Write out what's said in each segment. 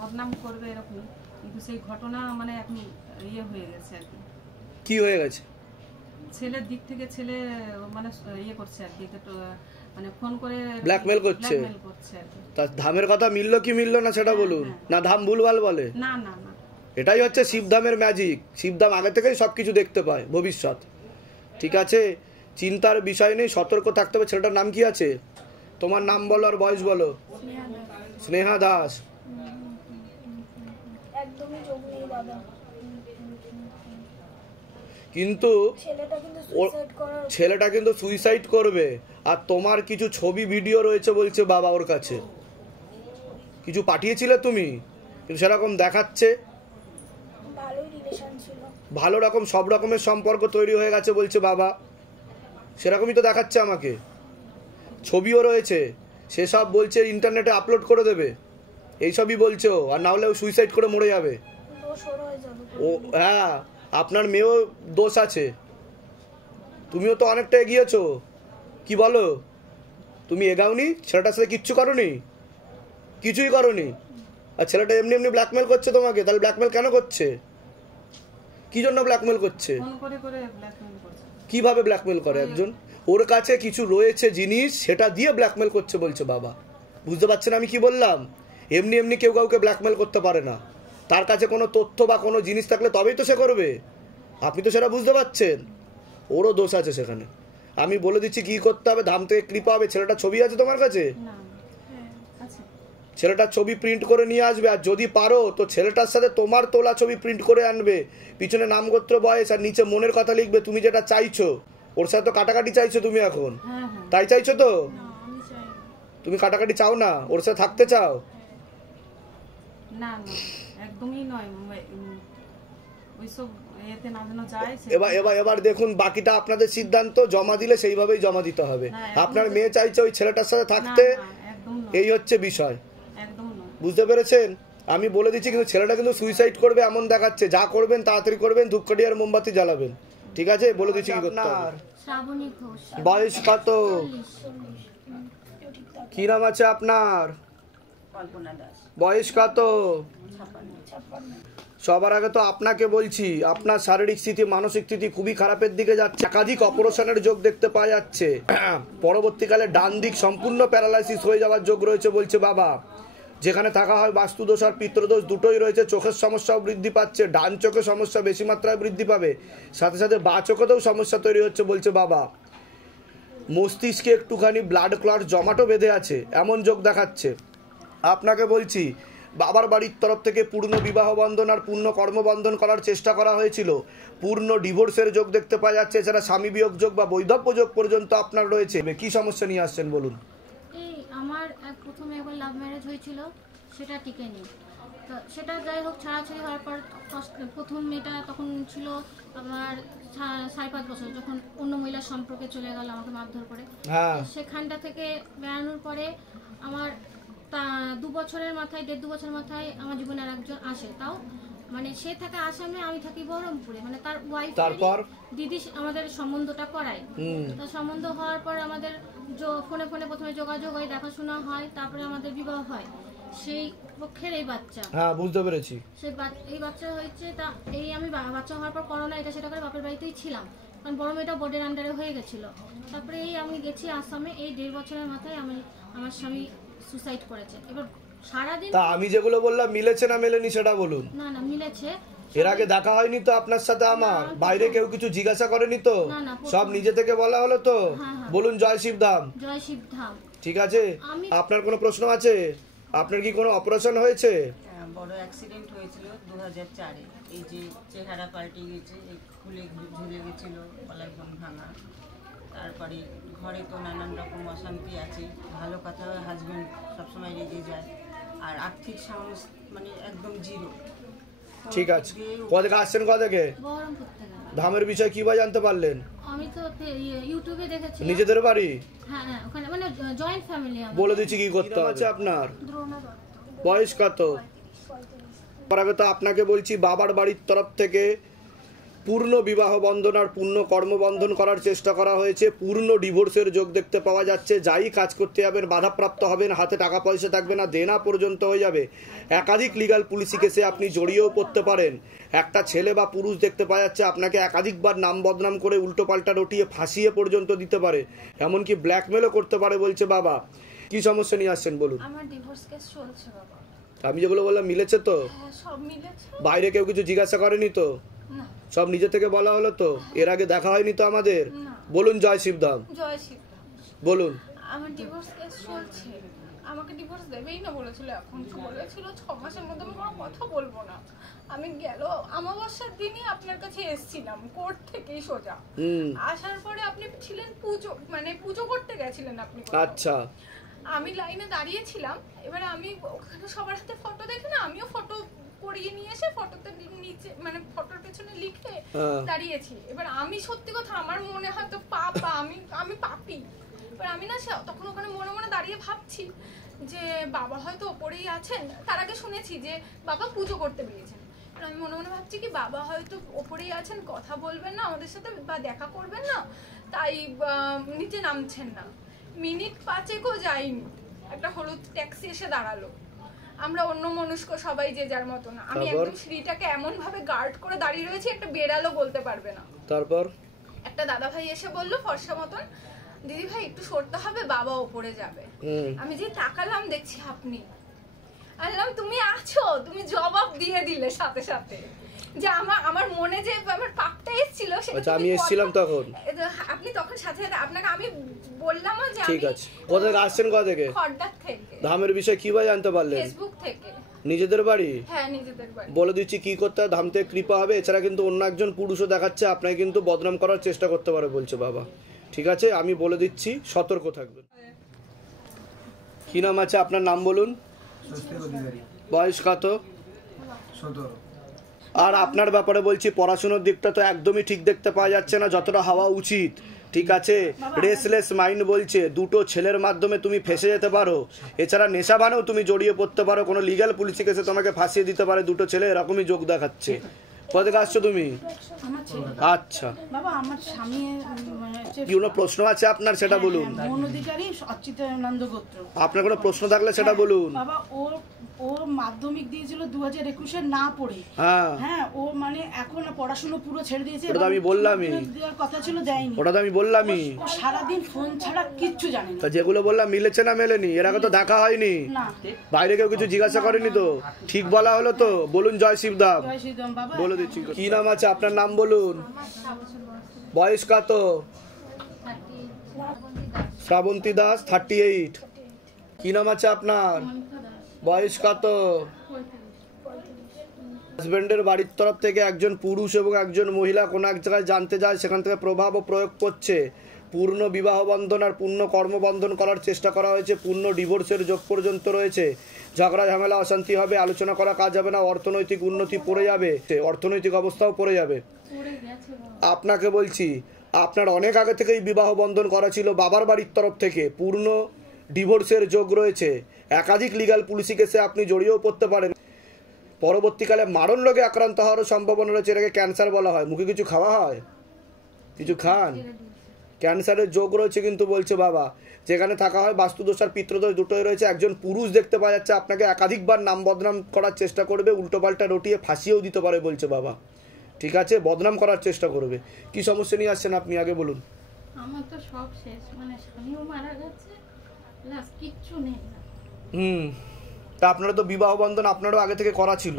বদনাম করবে এরকম, কিন্তু সেই ঘটনা মানে এখন ইয়ে হয়ে গেছে আর কি। কি হয়ে গেছে? ছেলের দিক থেকে ছেলে মানে ইয়ে করছে আর কি, মানে ফোন করে ব্ল্যাকমেল করছে আর কি। তা ধামের কথা মিললো কি মিললো না সেটা বলুন না, ধাম ভুলভাল বলে? না না না, এটাই হচ্ছে শিবধামের ম্যাজিক। শিবধাম আগে থেকেই সবকিছু দেখতে পায় ভবিষ্যৎ। ঠিক আছে, চিন্তার বিষয় নেই, সতর্ক থাকতে হবে। ছেলেটার নাম কি আছে? তোমার নাম বলো আর বয়স বলো। স্নেহা দাস। কিন্তু ছেলেটা কিন্তু সুইসাইড করবে। আর তোমার কিছু ছবি ভিডিও রয়েছে বলছে বাবা ওর কাছে, কিছু পাঠিয়েছিলে তুমি, কিন্তু সেরকম দেখাচ্ছে ভালো রকম সব রকমের সম্পর্ক তৈরি হয়ে গেছে বলছে বাবা, সেরকমই তো দেখাচ্ছে আমাকে। ছবিও রয়েছে, সেসব বলছে ইন্টারনেটে আপলোড করে দেবে, এইসবই বলছে। আর না হলে সুইসাইড করে মরে যাবে ও। হ্যাঁ, আপনার মেয়েও দোষ আছে, তুমিও তো অনেকটা এগিয়েছো। কি বলো, তুমি এগাওনি? ছেলেটার সাথে কিচ্ছু করনি, কিছুই করনি। আর ছেলেটা এমনি এমনি ব্ল্যাকমেল করছে তোমাকে, তাহলে ব্ল্যাকমেল কেন করছে? কি জন্য ব্ল্যাকমেল করছে? কিভাবে ব্ল্যাকমেল করে একজন? ওর কাছে কিছু রয়েছে জিনিস, সেটা দিয়ে ব্ল্যাকমেল করছে বলছে বাবা। বুঝতে পারছেন আমি কি বললাম? এমনি এমনি কেউ কাউকে ব্ল্যাকমেল করতে পারে না, তার কাছে কোনো তথ্য বা কোনো জিনিস থাকলে তবেই তো সে করবে। আপনি তো সেটা বুঝতে পারছেন, ওরও দোষ আছে সেখানে। আমি বলে দিচ্ছি কি করতে হবে, ধাম থেকে কৃপা হবে। ছেলেটার ছবি আছে তোমার কাছে? ছেলেটার ছবি প্রিন্ট করে নিয়ে আসবে, আর যদি পারো তো ছেলেটার সাথে তোমার তোলা ছবি প্রিন্ট করে আনবে, পিছনে নাম গোত্র বয়স আর নিচে মনের কথা লিখবে, তুমি যেটা চাইছো। ওর সাথে তো কাটাকাটি চাইছো তুমি এখন, তাই চাইছো তো? তুমি কাটাকাটি চাও না, ওর সাথে থাকতে চাও? না না, একদমই নয়। এবার দেখুন, বাকিটা আপনাদের সিদ্ধান্ত। জমা দিলে সেইভাবেই জমা দিতে হবে। আপনার মেয়ে চাইছে ওই ছেলেটার সাথে থাকতে, এই হচ্ছে বিষয়। বুঝতে পেরেছেন? আমি বলে দিচ্ছি, কিন্তু ছেলেটা কিন্তু সুইসাইড করবে এমন দেখাচ্ছে। যা করবেন তাড়াতাড়ি করবেন, ধূপকাঠি আর মোমবাতি জ্বালাবেন। ঠিক আছে, বলে দিচ্ছি কি করতে হবে। বয়স কত? কি নাম আছে আপনার? বয়স কত? সবার আগে তো আপনাকে বলছি, আপনার শারীরিক স্থিতি মানসিক স্থিতি খুবই খারাপের দিকে যাচ্ছে। একাধিক অপারেশনের যোগ দেখতে পাওয়া যাচ্ছে। পরবর্তীকালে ডান দিক সম্পূর্ণ প্যারালাইসিস হয়ে যাওয়ার যোগ রয়েছে বলছে বাবা। যেখানে থাকা হয় বাস্তুদোষ আর পিতৃদোষ দুটোই রয়েছে। চোখের সমস্যাও বৃদ্ধি পাচ্ছে, ডান চোখে সমস্যা বেশি মাত্রায় বৃদ্ধি পাবে, সাথে সাথে বা চোখেতেও সমস্যা তৈরি হচ্ছে বলছে বাবা। মস্তিষ্কে একটুখানি ব্লাড ক্লট জমাটো বেঁধে আছে এমন যোগ দেখাচ্ছে। আপনাকে বলছি, বাবার বাড়ির তরফ থেকে পূর্ণ বিবাহ বন্ধন আর পূর্ণ কর্মবন্ধন করার চেষ্টা করা হয়েছিল, পূর্ণ ডিভোর্সের যোগ দেখতে পাওয়া যাচ্ছে। এছাড়া স্বামী বিয়োগ যোগ বা বৈধব্য যোগ পর্যন্ত আপনার রয়েছে। কি সমস্যা নিয়ে আসছেন বলুন? এই আমার প্রথমে একবার লাভ ম্যারেজ হয়েছিল, সেটা টিকেনি। তো সেটা যাই হোক, ছাড়াছাড়ি হওয়ার পর প্রথম মেয়েটা তখন ছিল আমার 5.5 বছর, যখন অন্য মহিলার সম্পর্কে চলে গেল আমাকে মারধর করে। সেখানটা থেকে বেড়ানোর পরে আমার 2 বছরের মাথায়, 1.5-2 বছরের মাথায় আমার জীবনে আর একজন আসে। তাও মানে সে থাকে আসামে, আমি থাকি বহরমপুরে। মানে তার ওয়াইফ, তারপর দিদি আমাদের সম্বন্ধটা করায়। তো সম্বন্ধ হওয়ার পর আমাদের ফোনে ফোনে প্রথমে যোগাযোগ হয়, দেখাশোনা হয়, তারপরে আমাদের বিবাহ হয়। সেই পক্ষের এই বাচ্চা। হ্যাঁ, বুঝতে পেরেছি। এই বাচ্চা হয়েছে। তা এই আমি বাচ্চা হওয়ার পর করোনা এটা সেটা করে বাপের বাড়িতেই ছিলাম, কারণ বড় মেয়েটা বোর্ডের আন্ডারে হয়ে গেছিল। তারপরে এই আমি গেছি আসামে, এই 1.5 বছরের মাথায় আমার স্বামী সুসাইড করেছে। এবার সারাদিন তা আমি যেগুলো বললাম মিলেছে না মেলেনি সেটা বলুন। না না, মিলেছে। এর আগে দেখা হয়নি তো আপনার সাথে আমার? বাইরে কেউ কিছু জিজ্ঞাসা করেনি তো? সব নিজে থেকে বলা হলো তো? বলুন জয় শিবধাম। জয় শিবধাম। ঠিক আছে, আপনার কোনো প্রশ্ন আছে? আপনার কি কোনো অপারেশন হয়েছে? বড় অ্যাক্সিডেন্ট হয়েছিল 2004-এ। এই যে চেহারা পাল্টে গেছে, খুলে ঝুলে গেছিল, গলার বোন ভাঙা। তারপরে ঘরে তো নানান রকম অশান্তি আছে। ভালো কথা, হাজব্যান্ড সবসময় রেগে যায়। আর আর্থিক সাহস মানে একদম জিরো। ঠিক আছে, কোথা থেকে আসছেন? কোথা থেকে? বহরমপুর থেকে। ধামের বিষয় কিভাবে জানতে পারলেন? আমি তো ইউটিউবে দেখেছি। নিজেদের বাড়ি? হ্যাঁ হ্যাঁ, ওখানে মানে জয়েন্ট ফ্যামিলি। বলে দিচ্ছি কি করতে হবে। আপনার বয়স কত? আগে তো আপনাকে বলছি, বাবার বাড়ির তরফ থেকে পূর্ণ বিবাহ বন্ধন আর পূর্ণ কর্মবন্ধন করার চেষ্টা করা হয়েছে, পূর্ণ ডিভোর্সের যোগ দেখতে পাওয়া যাচ্ছে। যাই কাজ করতে যাবেন বাধাপ্রাপ্ত হবেন, হাতে টাকা পয়সা থাকবে না, দেনা পর্যন্ত হয়ে যাবে। একাধিক লিগাল পুলিশি কেসে আপনি জড়িয়েও পড়তে পারেন। একটা ছেলে বা পুরুষ দেখতে পাওয়া যাচ্ছে আপনাকে একাধিকবার নাম বদনাম করে উল্টোপাল্টা রটিয়ে ফাঁসিয়ে পর্যন্ত দিতে পারে, এমনকি ব্ল্যাকমেলও করতে পারে বলছে বাবা। কি সমস্যা নিয়ে আসছেন বলুন? আমার ডিভোর্স কেস চলছে বাবা। আমি যেগুলো বললাম মিলেছে তো? হ্যাঁ সব মিলেছে। বাইরে কেউ কিছু জিজ্ঞাসা করেনি তো? না। সব নিজে থেকে বলা হলো তো? এর আগে দেখা হয়নি তো আমাদের? না। বলুন জয় শিবধাম, জয় শিব। বলুন। আমার ডিভোর্স কেস চলছে, আমাকে ডিভোর্স দেবেই না বলেছিল, এখন বলেছিল 6 মাসের মধ্যে আমি কোনো কথা বলবো না। আমি গেল অমাবস্যার দিনই আপনার কাছে এসেছিলাম কোর্ট থেকেই সোজা। আসার পরে আপনি ছিলেন পুজো, মানে পুজো করতে গেছিলেন আপনি। আচ্ছা। আমি লাইনে দাঁড়িয়েছিলাম, এবারে আমি ওখানে সবার হাতে ফটো দেখে না, আমিও ফটো করিয়ে নিয়ে এসে ফটোতে নিচে মানে ফটোর পেছনে লিখে দাঁড়িয়েছি। এবার আমি সত্যি কথা আমার মনে হয়তো পাপা, আমি পাপি। এবার আমি না তখন ওখানে মনে মনে দাঁড়িয়ে ভাবছি যে বাবা হয়তো ওপরেই আছেন। তার আগে শুনেছি যে বাবা পুজো করতে বেরিয়েছেন। আমি মনে মনে ভাবছি কি বাবা হয়তো ওপরেই আছেন, কথা বলবেন না আমাদের সাথে বা দেখা করবেন না, তাই নিচে নামছেন না। মিনিট 5 যায়নি, একটা হলুদ ট্যাক্সি এসে দাঁড়ালো। আমরা অন্য মনুষ্ক সবাই যে যার মতো না, আমি একদম সিঁড়িটাকে এমন ভাবে গার্ড করে দাঁড়িয়ে রয়েছি একটা বেড়ালও বলতে পারবে না। তারপর একটা দাদা ভাই এসে বলল ফর্সা মতন, দিদি ভাই একটু সরতে হবে, বাবা ওপরে যাবে। আমি যে তাকালাম দেখছি আপনি, আল্লাহ তুমি আছো, তুমি জবাব দিয়ে দিলে সাথে সাথে যে আমার মনে যে আমার পাপটা এসেছিল সেটা আমি এসেছিলাম তখন, আপনি তখন সাথে সাথে আপনাকে আমি বললাম যে ঠিক আছে। কোথা থেকে আসছেন? কোথা থেকে? খড়দার থেকে। ধামের বিষয় কিভাবে জানতে পারলেন? ফেসবুক থেকে। নিজেদের বাড়ি? হ্যাঁ নিজেদের বাড়ি। বলে দিচ্ছি কি করতে হয়, ধাম থেকে কৃপা হবে। এছাড়া কিন্তু অন্য একজন পুরুষও দেখাচ্ছে আপনাকে কিন্তু বদনাম করার চেষ্টা করতে পারে বলছে বাবা। ঠিক আছে, আমি বলে দিচ্ছি, সতর্ক থাকবেন। কি নাম আছে আপনার? নাম বলুন। বয়স কত? 17। আর আপনার ব্যাপারে বলছি, পড়াশোনার দিকটা তো একদমই ঠিক দেখতে পাওয়া যাচ্ছে না যতটা হওয়া উচিত। ঠিক আছে, রেসলেস মাইন্ড বলছে দুটো ছেলের মাধ্যমে তুমি ফেসে যেতে পারো। এছাড়া নেশাবানেও তুমি জড়িয়ে পড়তে পারো, কোনো লিগ্যাল পুলিশি কেসে তোমাকে ফাঁসিয়ে দিতে পারে দুটো ছেলে, এরকমই যোগ দেখাচ্ছে। কোথা থেকে আসছো তুমি? আচ্ছা বাবা, আমার স্বামী কি কোনো প্রশ্ন আছে আপনার, সেটা বলুন। মন অধিকারী, অচ্যুতানন্দ গোত্র। আপনার কোনো প্রশ্ন থাকলে সেটা বলুন। বাবা, ও মাধ্যমিক দিয়েছিল 2021 না পড়ে। হ্যাঁ, ও মানে এখন পড়াশোনা পুরো ছেড়ে দিয়েছে। ওটা তো আমি বললামই, দেওয়ার কথা ছিল, দেয়নি। ওটা তো আমি বললামই। সারাদিন ফোন ছাড়া কিচ্ছু জানে না। যেগুলো বললাম মিলেছে না মেলেনি? এর আগে তো দেখা হয়নি, বাইরে কেউ কিছু জিজ্ঞাসা করেনি তো? ঠিক বলা হলো তো? বলুন জয় শিবধাম, বলে দিচ্ছি। কি নাম আছে আপনার? নাম বলুন। বয়স কত? শ্রাবন্তী দাস, 38। কি নাম আছে আপনার? বয়স কত? হাজবেন্ডের বাড়ির তরফ থেকে একজন পুরুষ এবং একজন মহিলা কোনো এক জায়গায় জানতে যায়, সেখান থেকে প্রভাব ও প্রয়োগ করছে। পূর্ণ বিবাহ বন্ধন আর পূর্ণ কর্মবন্ধন করার চেষ্টা করা হয়েছে, পূর্ণ ডিভোর্সের যোগ পর্যন্ত রয়েছে। ঝগড়া ঝামেলা অশান্তি হবে, আলোচনা করা কাজ হবে না, অর্থনৈতিক উন্নতি পড়ে যাবে, অর্থনৈতিক অবস্থাও পড়ে যাবে। আপনাকে বলছি, আপনার অনেক আগে থেকেই বিবাহ বন্ধন করা ছিল বাবার বাড়ির তরফ থেকে, পূর্ণ ডিভোর্সের যোগ রয়েছে। একাধিক লিগাল পুলিশি কেসে আপনি জড়িয়েও পড়তে পারেন। পরবর্তীকালে মারণ রোগে আক্রান্ত হওয়ারও সম্ভাবনা রয়েছে, এটাকে ক্যান্সার বলা হয়। মুখে কিছু খাওয়া হয়? কিছু খান? ক্যান্সারের যোগ রয়েছে কিন্তু বলছে বাবা। যেখানে থাকা হয় বাস্তুদোষ আর পিতৃদোষ দুটোই রয়েছে। একজন পুরুষ দেখতে পাওয়া যাচ্ছে আপনাকে একাধিকবার নাম বদনাম করার চেষ্টা করবে, উল্টোপাল্টা রটিয়ে ফাঁসিয়েও দিতে পারে বলছে বাবা। ঠিক আছে, বদনাম করার চেষ্টা করবে। কি সমস্যা নিয়ে আসছেন আপনি আগে বলুন। আমার তো সব শেষ, মানে স্বামীও মারা গেছে, প্লাস কিচ্ছু নেই। তা আপনারা তো বিবাহ বন্ধন আপনারও আগে থেকে করা ছিল,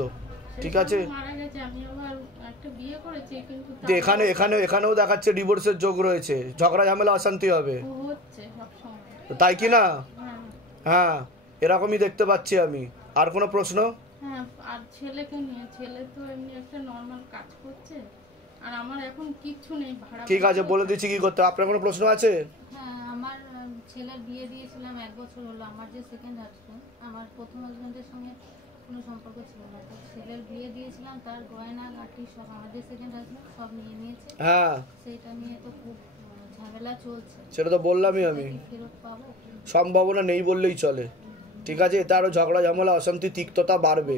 ঠিক আছে। মারা গেছে, আমি আবার একটা বিয়ে করেছি, কিন্তু এখানেও দেখাচ্ছে ডিভোর্সের যোগ রয়েছে, ঝগড়া ঝামেলা অশান্তি হবে, হচ্ছে সব সময়, তাই কি না? হ্যাঁ, এরকমই দেখতে পাচ্ছি আমি। আর কোনো প্রশ্ন? হ্যাঁ, আর ছেলেকে নিয়ে, ছেলে তো এমনি একটা নর্মাল কাজ করছে, আর আমার এখন কিচ্ছু নেই, ভাড়া। ঠিক আছে, বলে দিচ্ছি কি করতে। আপনার কোনো প্রশ্ন আছে? হ্যাঁ, আমার ছেলের বিয়ে দিয়েছিলাম 1 বছর হলো। আমার যে সেকেন্ড হাজবেন্ড, আমার প্রথম হাজবেন্ডের সঙ্গে কোনো সম্পর্ক ছিল না, তো ছেলের বিয়ে দিয়েছিলাম, তার গয়না গাটি সব আমার যে সেকেন্ড হাজবেন্ড সব নিয়ে নিয়েছে। হ্যাঁ, সেটা নিয়ে তো খুব ঝামেলা চলছে। সেটা তো বললামই আমি, ফেরত পাবো? সম্ভাবনা নেই বললেই চলে। ঠিক আছে, এতে আরো ঝগড়া ঝামেলা অশান্তি তিক্ততা বাড়বে।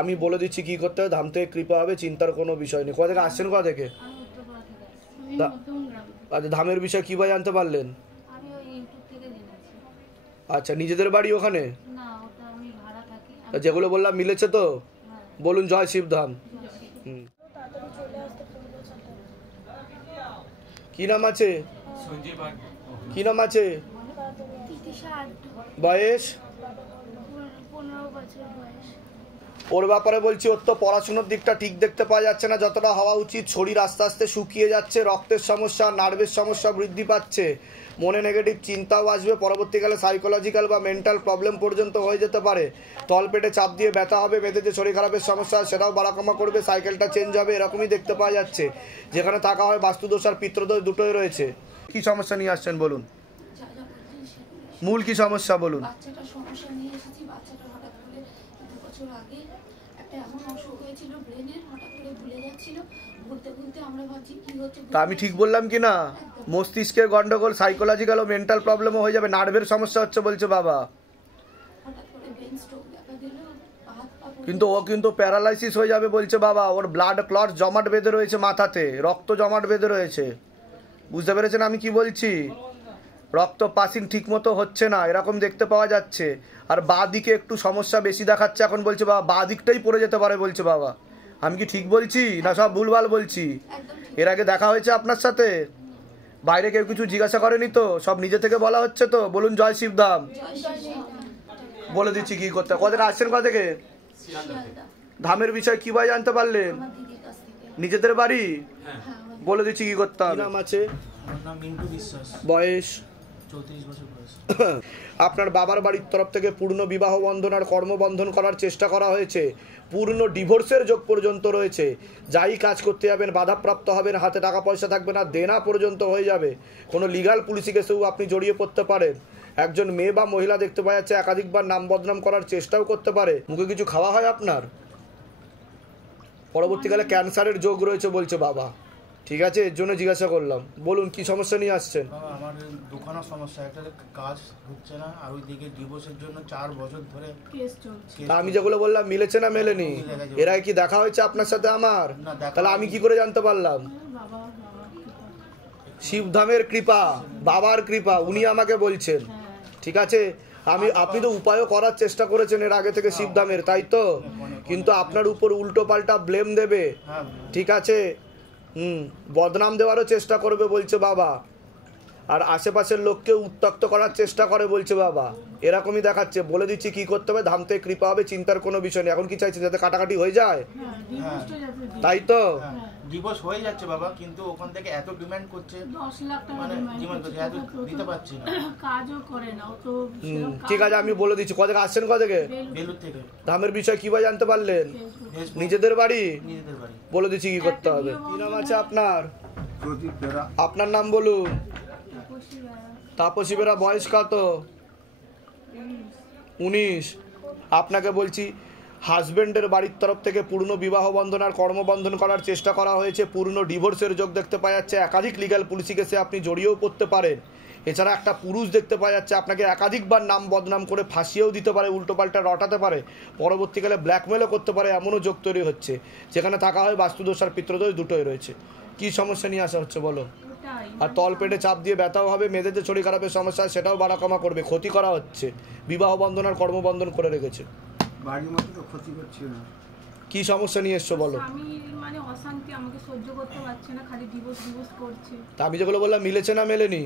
আমি বলে দিচ্ছি কি করতে হবে, ধাম থেকে কৃপা হবে, চিন্তার কোনো বিষয় নেই। কোথা থেকে আসছেন, কোথা থেকে? আমি উত্তরপাড়া থেকে আসছি। আমি নতুন গ্রাম। আচ্ছা, ধামের বিষয়ে কীভাবে জানতে পারলেন? আমি ওই ইউটিউব থেকে জেনেছি। আচ্ছা, নিজেদের বাড়ি ওখানে? না, ওটা আমি ভাড়া থাকি। তা যেগুলো বললাম মিলেছে তো? হ্যাঁ। বলুন জয় শিবধাম। হুম। কি নাম আছে? কি নাম আছে? বয়স? 15 বছর বয়স। ওর ব্যাপারে বলছি, ওর তো পড়াশোনার দিকটা ঠিক দেখতে পাওয়া যাচ্ছে না যতটা হওয়া উচিত। শরীর আস্তে আস্তে শুকিয়ে যাচ্ছে, রক্তের সমস্যা, নার্ভের সমস্যা বৃদ্ধি পাচ্ছে, মনে নেগেটিভ চিন্তাও আসবে, পরবর্তীকালে সাইকোলজিক্যাল বা মেন্টাল প্রবলেম পর্যন্ত হয়ে যেতে পারে। তলপেটে চাপ দিয়ে ব্যথা হবে, মেয়েদের যে শরীর খারাপের সমস্যা সেটাও বাড়াকমা করবে, সাইকেলটা চেঞ্জ হবে, এরকমই দেখতে পাওয়া যাচ্ছে। যেখানে থাকা হয় বাস্তুদোষ আর পিতৃদোষ দুটোই রয়েছে। কি সমস্যা নিয়ে আসছেন বলুন, মূল কি সমস্যা বলুন? বাচ্চাটা সমস্যা নিয়ে এসেছি। বাচ্চাটা হঠাৎ করে 2 বছর আগে একটা এমন অসুখ হয়েছিল ব্রেনের, হঠাৎ করে ভুলে যাচ্ছিল, ভুলতে ভুলতে আমরা ভাবছি কি হচ্ছে। তা আমি ঠিক বললাম কি না? মস্তিষ্কের গন্ডগোল, সাইকোলজিক্যাল ও মেন্টাল প্রবলেমও হয়ে যাবে, নার্ভের সমস্যা হচ্ছে বলছে বাবা। হঠাৎ করে ব্রেন স্ট্রোক দেখা দিল, হাত পা কিন্তু ও কিন্তু প্যারালাইসিস হয়ে যাবে বলছে বাবা। ওর ব্লাড ক্লট জমাট বেঁধে রয়েছে মাথাতে, রক্ত জমাট বেঁধে রয়েছে। বুঝতে পেরেছেন আমি কি বলছি? রক্ত পাসিং ঠিক মতো হচ্ছে না, এরকম দেখতে পাওয়া যাচ্ছে। আর বাঁ দিকে একটু সমস্যা বেশি দেখাচ্ছে এখন বলছে বাবা, বাঁ দিকটাই পড়ে যেতে পারে বলছে বাবা। আমি কি ঠিক বলছি না সব ভুলভাল বলছি? এর আগে দেখা হয়েছে আপনার সাথে? বাইরে কেউ কিছু জিজ্ঞাসা করেনি তো? সব নিজে থেকে বলা হচ্ছে তো? বলুন জয় শিবধাম। বলে দিচ্ছি কি করতে। কোথা থেকে আসছেন, কোথা থেকে? ধামের বিষয় কিভাবে জানতে পারলেন? দিদির কাছ থেকে। নিজেদের বাড়ি? বলে দিচ্ছি কি করতে হবে। নাম আছে? আমার নাম মিন্টু বিশ্বাস। বয়স? 34 বছর বয়স। আপনার বাবার বাড়ির তরফ থেকে পূর্ণ বিবাহ বন্ধন আর কর্মবন্ধন করার চেষ্টা করা হয়েছে, পূর্ণ ডিভোর্সের যোগ পর্যন্ত রয়েছে। যাই কাজ করতে যাবেন বাধাপ্রাপ্ত হবেন, হাতে টাকা পয়সা থাকবে না, দেনা পর্যন্ত হয়ে যাবে। কোনো লিগাল পুলিশি কেসেও আপনি জড়িয়ে পড়তে পারেন। একজন মেয়ে বা মহিলা দেখতে পাওয়া যাচ্ছে একাধিকবার নাম বদনাম করার চেষ্টাও করতে পারে। মুখে কিছু খাওয়া হয় আপনার? পরবর্তীকালে ক্যান্সারের যোগ রয়েছে বলছে বাবা। ঠিক আছে, এর জন্য জিজ্ঞাসা করলাম। বলুন কি সমস্যা নিয়ে আসছেন? আমার দোকানের সমস্যা, একটা কাজ হচ্ছে না, আর ওইদিকে ডিভোর্সের জন্য 4 বছর ধরে কেস চলছে। তা আমি যেগুলো বললাম মিলেছে না মেলেনি? এর আগে কি দেখা হয়েছে আপনার সাথে আমার? তাহলে আমি কি করে জানতে পারলাম? শিবধামের কৃপা, বাবার কৃপা, উনি আমাকে বলছেন। ঠিক আছে, আপনি তো উপায়ও করার চেষ্টা করেছেন এর আগে থেকে শিবধামের, তাই তো? কিন্তু আপনার উপর উল্টো পাল্টা ব্লেম দেবে। ঠিক আছে, বদনাম দেওয়ারও চেষ্টা করবে বলছে বাবা। আর আশেপাশের লোককে উত্ত্যক্ত করার চেষ্টা করে বলছে বাবা। এরকমই দেখাচ্ছে। বলে দিচ্ছি কি করতে হবে, ধাম থেকে কৃপা হবে, চিন্তার কোনো বিষয় নেই। এখন কি চাইছেন, যাতে কাটাকাটি হয়ে যায়? তাই তো? ডিভোর্স হয়ে যাচ্ছে বাবা, কিন্তু ওখান থেকে এত ডিমান্ড করছে, 10 লাখ টাকা মানে ডিমান্ড ডিমান্ড করছে, এত দিতে পারছি না। কাজও করে না ও তো। ঠিক আছে, আমি বলে দিচ্ছি। কোথা থেকে আসছেন, কোথা থেকে? বেলুর থেকে। ধামের বিষয় কিভাবে জানতে পারলেন? নিজেদের বাড়ি? নিজেদের বাড়ি। বলে দিচ্ছি কি করতে হবে। কি নাম আছে আপনার? আপনার নাম বলুন। তাপসী বেরা। বয়স কত? 19। আপনাকে বলছি, হাজবেন্ডের বাড়ির তরফ থেকে পূর্ণ বিবাহ বন্ধন আর কর্মবন্ধন করার চেষ্টা করা হয়েছে, পূর্ণ ডিভোর্সের যোগ দেখতে পাওয়া যাচ্ছে, একাধিক লিগ্যাল পুলিশি কেসে আপনি জড়িয়েও পড়তে পারেন। এছাড়া একটা পুরুষ দেখতে পাওয়া যাচ্ছে আপনাকে একাধিকবার নাম বদনাম করে ফাঁসিয়েও দিতে পারে, উল্টোপাল্টা রটাতে পারে, পরবর্তীকালে ব্ল্যাকমেলও করতে পারে, এমনও যোগ তৈরি হচ্ছে। যেখানে থাকা হয় বাস্তুদোষ আর পিতৃদোষ দুটোই রয়েছে। কি সমস্যা নিয়ে আসা হচ্ছে বলো? আর তল পেটে চাপ দিয়ে ব্যথাও হবে, মেয়েদের যে শরীর খারাপের সমস্যা সেটাও বাড়াকমা করবে, ক্ষতি করা হচ্ছে, বিবাহ বন্ধন আর কর্মবন্ধন করে রেখেছে। বাড়ির মধ্যে তো ক্ষতি করছে না। কি সমস্যা নিয়ে এসছো বলো? আমি মানে অশান্তি, আমাকে সহ্য করতে পারছে না, খালি ডিভোর্স করছে। তা আমি যেগুলো বললাম মিলেছে না মেলেনি?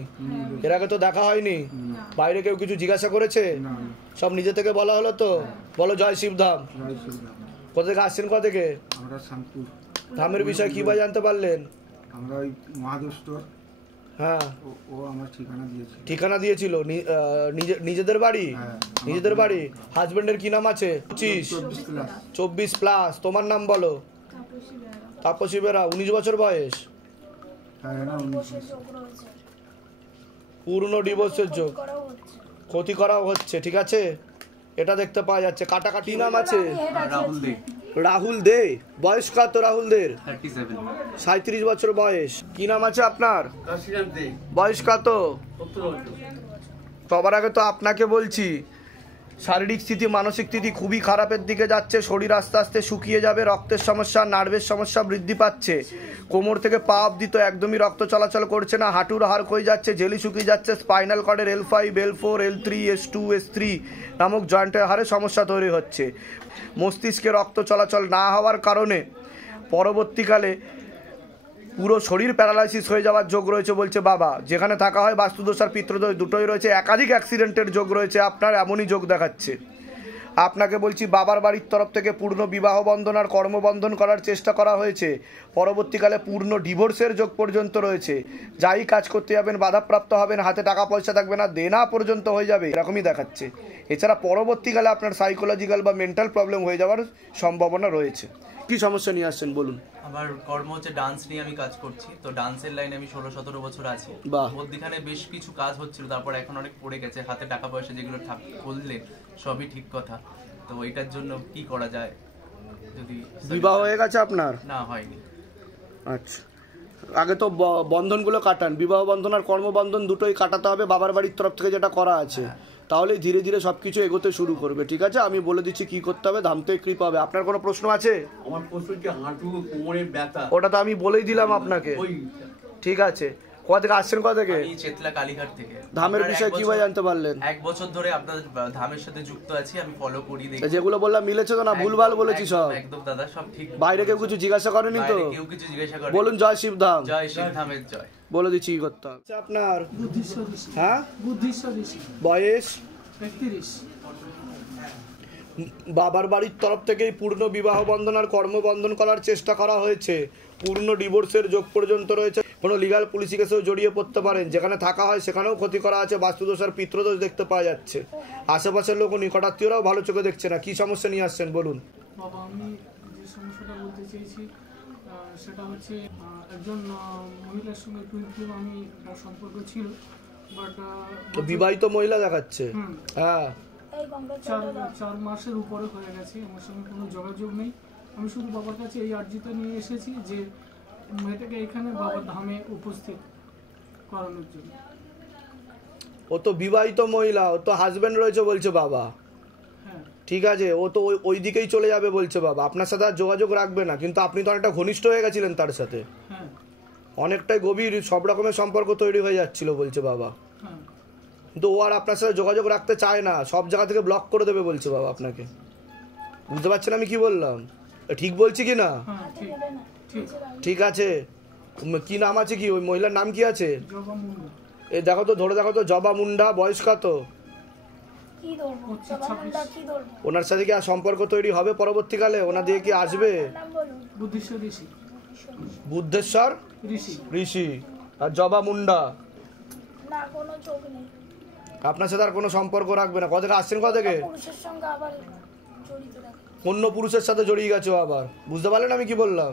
এর আগে তো দেখা হয়নি, বাইরে কেউ কিছু জিজ্ঞাসা করেছে? সব নিজে থেকে বলা হলো তো? বলো জয় শিবধাম। কোথা থেকে আসছেন, কোথা থেকে? আমরা শান্তপুর। ধামের বিষয় কিভাবে জানতে পারলেন? আমরা ওই মহাদেব স্টোর। হ্যাঁ, ও আমার ঠিকানা দিয়েছিল। ঠিকানা দিয়েছিল? নিজেদের বাড়ি? নিজেদের বাড়ি। হাজবেন্ডের কি নাম আছে? 24+। তোমার নাম বলো? তাপসী বেরা। 19 বছর বয়স। পূর্ণ ডিভোর্সের যোগ, ক্ষতি করাও হচ্ছে। ঠিক আছে, এটা দেখতে পাওয়া যাচ্ছে। কাটাকাটি। নাম আছে? রাহুল দে। বয়স কত রাহুল দের? 37 বছর বয়স। কি নাম আছে আপনার? বয়স কত? সবার আগে তো আপনাকে বলছি, শারীরিক স্থিতি মানসিক স্থিতি খুবই খারাপের দিকে যাচ্ছে, শরীর আস্তে আস্তে শুকিয়ে যাবে, রক্তের সমস্যা নার্ভের সমস্যা বৃদ্ধি পাচ্ছে, কোমর থেকে পা অবধি তো একদমই রক্ত চলাচল করছে না, হাঁটুর হাড় ক্ষয়ে যাচ্ছে, জেলি শুকিয়ে যাচ্ছে, spinal কর্ডের L5, L4, L3, S2, S3 নামক জয়েন্টের হাড়ে সমস্যা তৈরি হচ্ছে। মস্তিষ্কে রক্ত চলাচল না হওয়ার কারণে পরবর্তীকালে পুরো শরীর প্যারালাইসিস হয়ে যাওয়ার যোগ রয়েছে বলছে বাবা। যেখানে থাকা হয় বাস্তুদোষ আর পিতৃদোষ দুটোই রয়েছে, একাধিক অ্যাক্সিডেন্টের যোগ রয়েছে আপনার, এমনই যোগ দেখাচ্ছে। আপনাকে বলছি বাবার বাড়ির তরফ থেকে পূর্ণ বিবাহ বন্ধন আর কর্মবন্ধন করার চেষ্টা করা হয়েছে, পরবর্তীকালে পূর্ণ ডিভোর্সের যোগ পর্যন্ত রয়েছে। যাই কাজ করতে যাবেন বাধাপ্রাপ্ত হবেন, হাতে টাকা পয়সা থাকবে না, দেনা পর্যন্ত হয়ে যাবে, এরকমই দেখাচ্ছে। এছাড়া পরবর্তীকালে আপনার সাইকোলজিক্যাল বা মেন্টাল প্রবলেম হয়ে যাওয়ার সম্ভাবনা রয়েছে। কি সমস্যা নিয়ে আসছেন বলুন? আমার কর্ম হচ্ছে ডান্স নিয়ে আমি কাজ করছি, তো ডান্সের লাইনে আমি 16-17 বছর আছি। মধ্যখানে বেশ কিছু কাজ হচ্ছিল, তারপর এখন অনেক পড়ে গেছে, হাতে টাকা পয়সা যেগুলো করলে সবই ঠিক কথা, তো এইটার জন্য কি করা যায়? যদি বিবাহ হয়ে গেছে আপনার? না, হয়নি। আচ্ছা, আগে তো বন্ধনগুলো কাটান, বিবাহ বন্ধন আর কর্মবন্ধন দুটোই কাটাতে হবে বাবার বাড়ির তরফ থেকে যেটা করা আছে, তাহলে ধীরে ধীরে সবকিছু এগোতে শুরু করবে। ঠিক আছে, আমি বলে দিচ্ছি কি করতে হবে, ধামতে কৃপা হবে। আপনার কোনো প্রশ্ন আছে? আমার প্রশ্ন হচ্ছে হাঁটু কোমরের ব্যথা। ওটা তো আমি বলেই দিলাম আপনাকে। ঠিক আছে, কোথা থেকে আসছেন? কোথা থেকে? আমি চেতলা কালীঘাট থেকে। ধামের বিষয়ে কিভাবে জানতে পারলেন? 1 বছর ধরে আপনাদের ধামের সাথে যুক্ত আছি, আমি ফলো করি, দেখি। যেগুলো বললাম মিলেছে তো না? ভুলভাল বলেছি সব? একদম দাদা, সব ঠিক। বাইরে কেউ কিছু জিজ্ঞাসা করেনি তো? কেউ কিছু জিজ্ঞাসা করে? বলুন জয় শিবধাম। জয় শিবধামের জয়। বলে দিচ্ছি কি করতে হবে। আপনার হ্যাঁ বয়স 31। বাবার বাড়ির তরফ থেকেই পূর্ণ বিবাহ বন্ধন আর কর্মবন্ধন করার চেষ্টা করা হয়েছে, পূর্ণ ডিভোর্সের যোগ পর্যন্ত রয়েছে, কোনো লিগাল পুলিশি কেসেও জড়িয়ে পড়তে পারেন, যেখানে থাকা হয় সেখানেও ক্ষতি করা আছে, বাস্তুদোষ আর পিতৃদোষ দেখতে পাওয়া যাচ্ছে, আশেপাশের লোক ও নিকটাত্মীয়রাও ভালো চোখে দেখছে না। কি সমস্যা নিয়ে আসছেন বলুন? বাবা, আমি যে সমস্যাটা বলতে চাইছি সেটা হচ্ছে একজন মহিলার সঙ্গে প্রেম আমি সম্পর্ক ছিল, বাট বিবাহিত মহিলা দেখাচ্ছে। হ্যাঁ, 4 মাসের উপরে হয়ে গেছে, আমার সঙ্গে কোনো যোগাযোগ নেই। আমি শুধু বাবার কাছে এই আর্জিটা নিয়ে এসেছি যে মেয়েটাকে এখানে বাবার ধামে উপস্থিত করানোর জন্য। ও তো বিবাহিত মহিলা, ও তো হাজবেন্ড রয়েছে বলছে বাবা। ঠিক আছে, ও তো ওই দিকেই চলে যাবে বলছে বাবা, আপনার সাথে আর যোগাযোগ রাখবে না, কিন্তু আপনি তো অনেকটা ঘনিষ্ঠ হয়ে গেছিলেন তার সাথে, অনেকটাই গভীর সব রকমের সম্পর্ক তৈরি হয়ে যাচ্ছিল বলছে বাবা, কিন্তু ও আর আপনার সাথে যোগাযোগ রাখতে চায় না, সব জায়গা থেকে ব্লক করে দেবে বলছে বাবা আপনাকে। বুঝতে পারছেন আমি কি বললাম? ঠিক বলছি কি না? ঠিক আছে, কি নাম আছে, কি ওই মহিলার নাম কি আছে? এই দেখো তো, ধরে দেখো তো, জবা মুন্ডা। বয়স কত? ওনার সাথে কি আর সম্পর্ক তৈরি হবে পরবর্তীকালে? ওনার দিকে কি আসবে? বুদ্ধেশ্বর ঋষি আর জবা মুন্ডা। আপনার সাথে আর কোনো সম্পর্ক রাখবে না। কোথা থেকে আসছেন? কোথা থেকে? অন্য পুরুষের সাথে জড়িয়ে গেছো আবার। বুঝতে পারলেন আমি কি বললাম?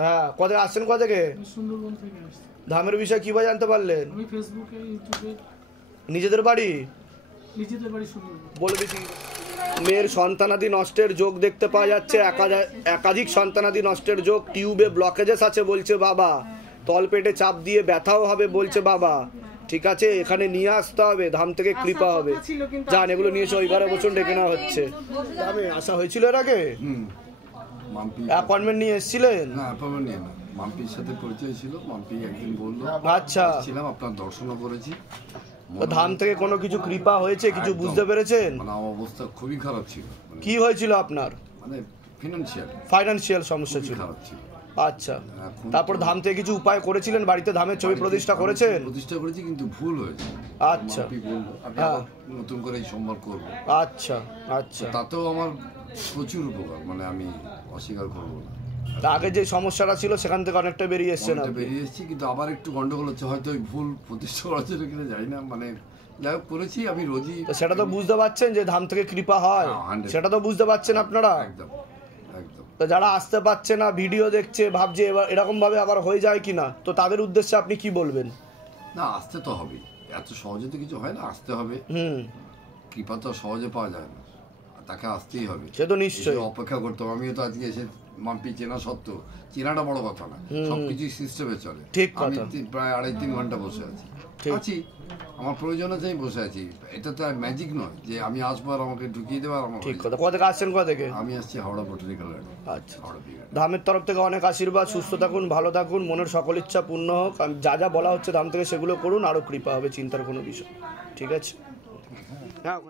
হ্যাঁ, কোথা থেকে আসছেন? কোথা থেকে? ধামের বিষয়ে কিভাবে জানতে পারলেন? নিজেদের বাড়ি? বলে দিচ্ছি, মেয়ের সন্তানাদি নষ্টের যোগ দেখতে পাওয়া যাচ্ছে, একাধিক সন্তানাদি নষ্টের যোগ, টিউবে ব্লকেজেস আছে বলছে বাবা, তলপেটে চাপ দিয়ে ব্যথাও হবে বলছে বাবা। ঠিক আছে, এখানে নিয়ে আসতে হবে, ধাম থেকে কৃপা হবে। জান, এগুলো নিয়েছে ওই ঘরে বছর ডেকে নেওয়া হচ্ছে। ধামে আসা হয়েছিল এর আগে? অ্যাপয়েন্টমেন্ট নিয়ে এসেছিলেন? না, অ্যাপয়েন্টমেন্ট নিয়ে না, মাম্পির সাথে পরিচয় ছিল, মাম্পি একদিন বললো। আচ্ছা, ছিলাম, আপনার দর্শনও করেছি। ধাম থেকে কোনো কিছু কৃপা হয়েছে? কিছু বুঝতে পেরেছেন? মানে আমার অবস্থা খুবই খারাপ ছিল। কি হয়েছিল আপনার? মানে ফাইনান্সিয়াল সমস্যা ছিল। আচ্ছা, তারপর ধাম থেকে কিছু উপায় করেছিলেন? বাড়িতে ধামের ছবি প্রতিষ্ঠা করেছেন? প্রতিষ্ঠা করেছি, কিন্তু ভুল হয়েছে। আচ্ছা, হ্যাঁ, নতুন করে সম্পর্ক করব। আচ্ছা আচ্ছা, তাতেও আমার প্রচুর উপকার, মানে আমি অস্বীকার করব না। আগে যে সমস্যাটা ছিল সেখান থেকে অনেকটা বেরিয়ে এসেছেন? বেরিয়ে এসেছি, কিন্তু আবার একটু গন্ডগোল হচ্ছে, হয়তো ভুল প্রতিষ্ঠা করার জন্য কিনা যাই না, মানে যাই হোক করেছি আমি রোজই। সেটা তো বুঝতে পারছেন যে ধাম থেকে কৃপা হয়, সেটা তো বুঝতে পারছেন আপনারা? একদম একদম। তো যারা আসতে পারছে না, ভিডিও দেখছে, ভাবছে এবার এরকম ভাবে আবার হয়ে যায় কিনা, তো তাদের উদ্দেশ্যে আপনি কি বলবেন? না, আসতে তো হবে, এত সহজে তো কিছু হয় না, আসতে হবে। কৃপা তো সহজে পাওয়া যায় না, তাকে আসতেই হবে, সে তো নিশ্চয়ই অপেক্ষা করতে হবে। আমিও তো আজকে এসে মাম্পি চেনা সত্ত্বেও, চেনাটা বড় কথা না, সবকিছুই সিস্টেমে চলে। আমি প্রায় 2.5-3 ঘন্টা বসে আছি, আমার প্রয়োজন আছে, আমি বসে আছি। এটা তো ম্যাজিক নয় যে আমি আসবো আর আমাকে ঢুকিয়ে দেবো। ঠিক কথা। কোথা থেকে আসছেন? কোথা থেকে? আমি আসছি হাওড়া বোটানিক্যাল গার্ডেন। আচ্ছা, ধামের তরফ থেকে অনেক আশীর্বাদ, সুস্থ থাকুন, ভালো থাকুন, মনের সকল ইচ্ছা পূর্ণ হোক। যা যা বলা হচ্ছে ধাম থেকে সেগুলো করুন, আরও কৃপা হবে, চিন্তার কোনো বিষয়। ঠিক আছে? হ্যাঁ।